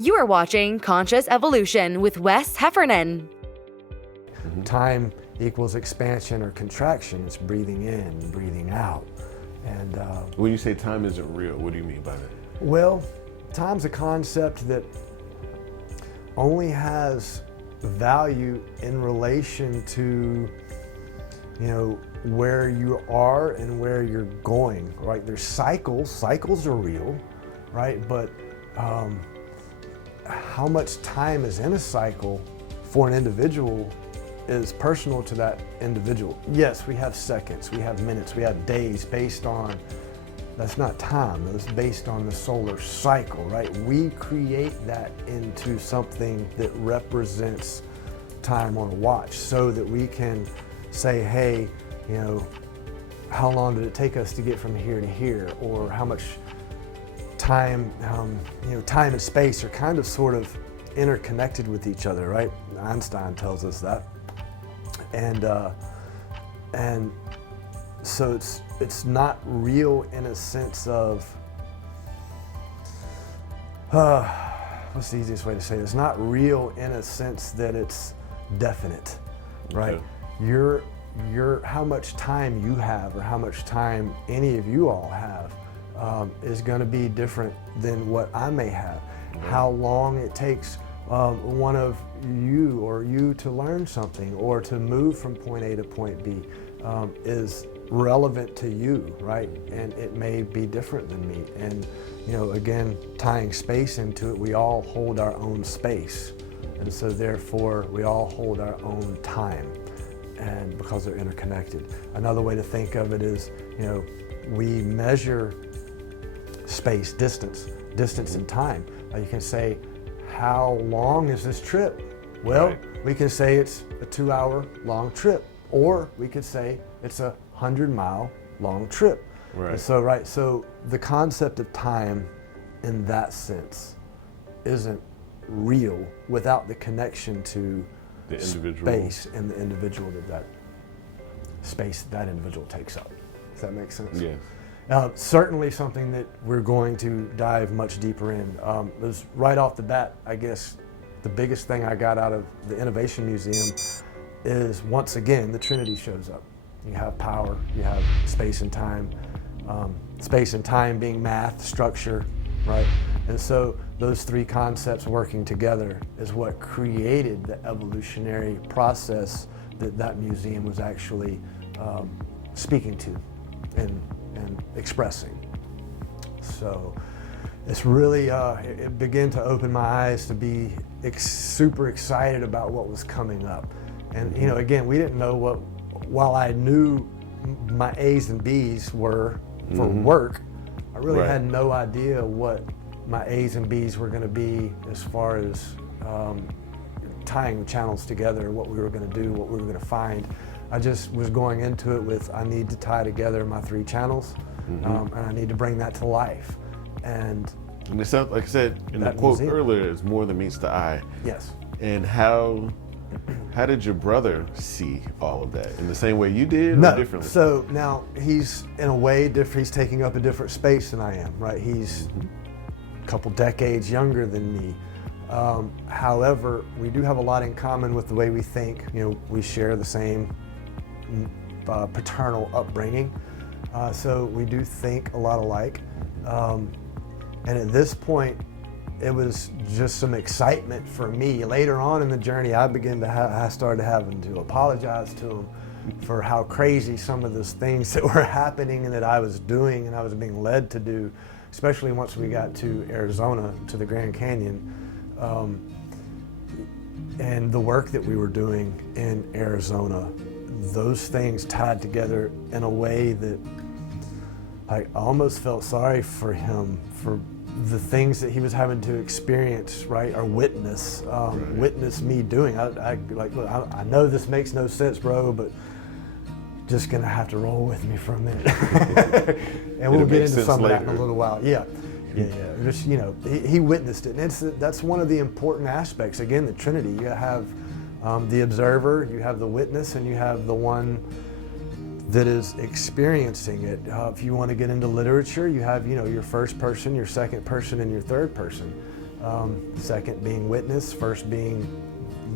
You are watching Conscious Evolution with Wes Heffernan. Time equals expansion or contraction. It's breathing in, breathing out. And when you say time isn't real, what do you mean by that? well, time's a concept that only has value in relation to, where you are and where you're going, right? There's cycles. Cycles are real, right? But how much time is in a cycle for an individual is personal to that individual. Yes, we have seconds, we have minutes, we have days based on, that's not time, that's based on the solar cycle, right? We create that into something that represents time on a watch so that we can say, hey, how long did it take us to get from here to here? Or how much time, time and space are kind of sort of interconnected with each other, right? Einstein tells us that. And so it's not real in a sense of, what's the easiest way to say it? It's not real in a sense that it's definite, right? Okay. Your how much time you have or how much time any of you all have is going to be different than what I may have. Okay. How long it takes one of you or you to learn something or to move from point A to point B is relevant to you, right? And it may be different than me. And again, tying space into it, we all hold our own space. And so therefore we all hold our own time, and because they're interconnected. Another way to think of it is, we measure space, distance and time. You can say, how long is this trip? Well, Right. We can say it's a 2-hour long trip, or we could say it's a 100-mile long trip. Right. And so the concept of time in that sense isn't real without the connection to The individual. space and the individual that space that individual takes up. Does that make sense? Yes. Certainly something that we're going to dive much deeper in. It was right off the bat, I guess, the biggest thing I got out of the Innovation Museum is, once again, the Trinity shows up. You have power, you have space and time. Space and time being math, structure, right? And so those three concepts working together is what created the evolutionary process that museum was actually speaking to and expressing. So it's really, it began to open my eyes to be super excited about what was coming up. And again, we didn't know what, while I knew my A's and B's were for work, I really Right. had no idea what my A's and B's were going to be as far as tying channels together, what we were going to do, what we were going to find. I just was going into it with, I need to tie together my 3 channels, and I need to bring that to life. And And it sounds, like I said in the That quote museum. earlier, it's more than meets the eye. yes, And how did your brother see all of that? In the same way you did, or no. differently? So now he's in a way different. He's taking up a different space than I am, right? He's a couple decades younger than me. However, we do have a lot in common with the way we think. We share the same paternal upbringing, so we do think a lot alike. And at this point, it was just some excitement for me. Later on in the journey, I started having to apologize to him for how crazy some of those things that were happening and that I was doing and I was being led to do, especially once we got to Arizona, to the Grand Canyon, and the work that we were doing in Arizona. Those things tied together in a way that I almost felt sorry for him for the things that he was having to experience, right, or witness me doing. I know this makes no sense, bro, but just gonna have to roll with me for a minute. And we'll get into some of that in a little while. Yeah. Just, he witnessed it, and that's one of the important aspects. Again, the Trinity. You have the observer, you have the witness, and you have the one that is experiencing it. If you want to get into literature, you have your first person, your second person, and your third person. second being witness, first being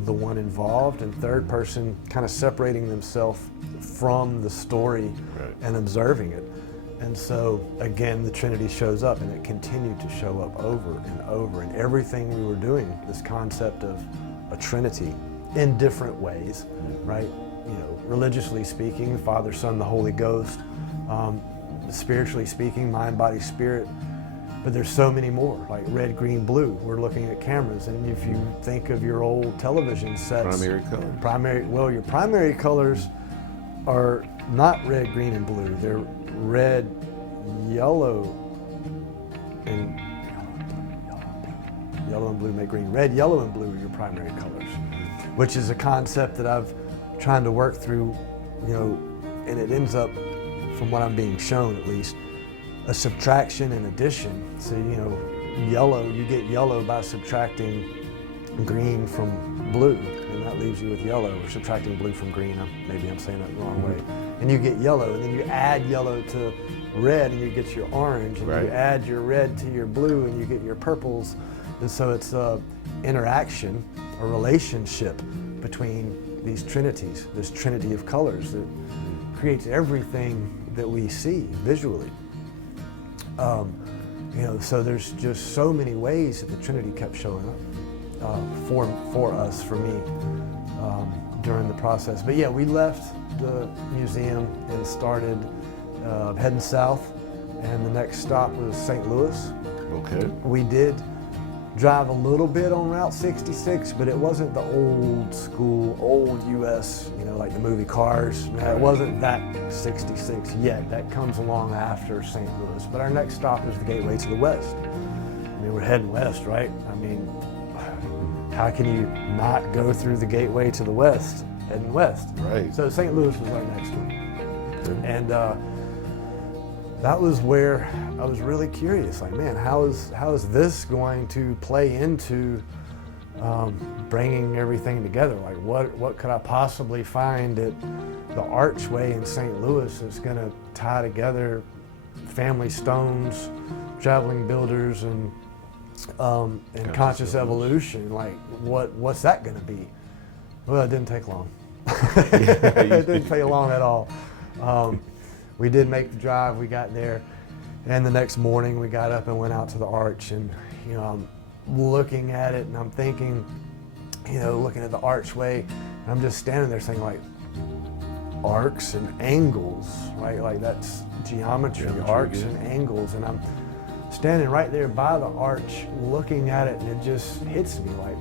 the one involved, and third person kind of separating themselves from the story and observing it. And so again, the Trinity shows up, and it continued to show up over and over in everything we were doing, this concept of a Trinity in different ways, right? You know, religiously speaking, the Father, Son, the Holy Ghost, spiritually speaking, mind, body, spirit. But there's so many more, like red, green, blue. We're looking at cameras, and if you think of your old television sets, your primary colors are not red, green, and blue. They're red, yellow, and yellow and blue make green. Red, yellow, and blue are your primary colors, which is a concept that I've trying to work through, you know, and it ends up, from what I'm being shown at least, a subtraction and addition. So, you know, yellow, you get yellow by subtracting green from blue, and that leaves you with yellow, or subtracting blue from green. Maybe I'm saying that the wrong way. And you get yellow, and then you add yellow to red, and you get your orange, and you add your red to your blue, and you get your purples. And so it's a interaction, a relationship between these trinities, this trinity of colors that creates everything that we see visually. You know, so there's just so many ways that the Trinity kept showing up for us, for me, during the process. But yeah, we left the museum and started heading south, and the next stop was St. Louis. Okay. We did drive a little bit on Route 66, but it wasn't the old school, old US, you know, like the movie Cars. It wasn't that 66 yet. That comes along after St. Louis. But our next stop is the Gateway to the West. I mean, we're heading west, right? I mean, how can you not go through the Gateway to the West, heading west? Right. So St. Louis was our next one. And that was where I was really curious, like, man, how is this going to play into bringing everything together? Like, what could I possibly find at the archway in St. Louis that's going to tie together family stones, traveling builders, and conscious evolution? Like, what's that going to be? Well, it didn't take long. It didn't take long at all. We did make the drive, we got there, and the next morning we got up and went out to the arch, and, you know, I'm looking at it and I'm thinking, you know, looking at the archway, and I'm just standing there saying, like, arcs and angles, right? Like, that's geometry, arcs and angles, and I'm standing right there by the arch looking at it, and it just hits me like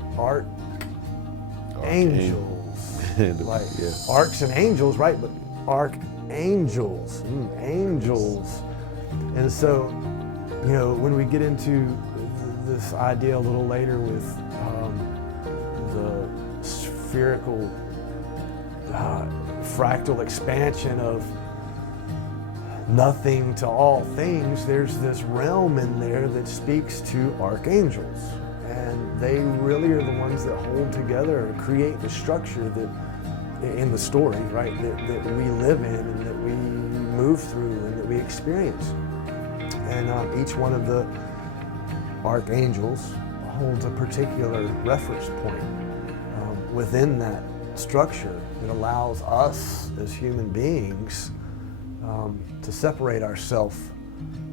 angels. Like, arcs and angels, right? But archangels, angels. And so, you know, when we get into this idea a little later with the spherical fractal expansion of nothing to all things, there's this realm in there that speaks to archangels. And they really are the ones that hold together and create the structure that in the story, right, that we live in and that we move through and that we experience. And each one of the archangels holds a particular reference point within that structure that allows us as human beings to separate ourselves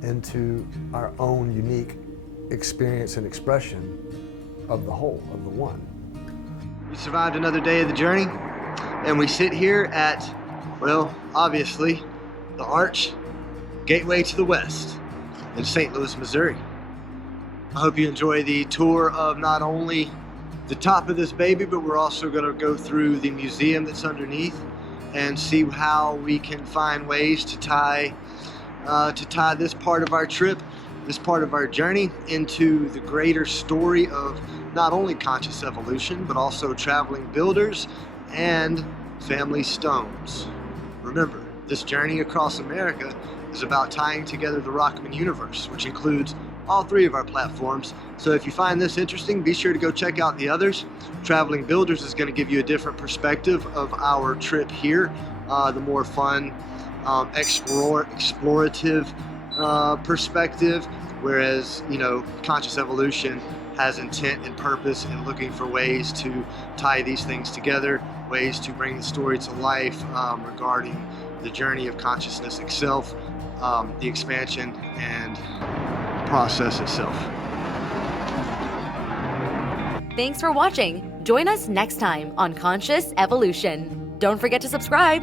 into our own unique experience and expression of the whole, of the one. We survived another day of the journey, and we sit here at, well, obviously, the Arch Gateway to the West in St. Louis, Missouri. I hope you enjoy the tour of not only the top of this baby, but we're also going to go through the museum that's underneath and see how we can find ways to tie this part of our trip, this part of our journey, into the greater story of not only conscious evolution, but also traveling builders and family stones. Remember, this journey across America is about tying together the Rockman universe, which includes all three of our platforms. So if you find this interesting, be sure to go check out the others. Traveling Builders is going to give you a different perspective of our trip here, the more fun, explorative perspective, whereas, you know, Conscious Evolution has intent and purpose in looking for ways to tie these things together, ways to bring the story to life regarding the journey of consciousness itself, the expansion and process itself. Thanks for watching. Join us next time on Conscious Evolution. Don't forget to subscribe.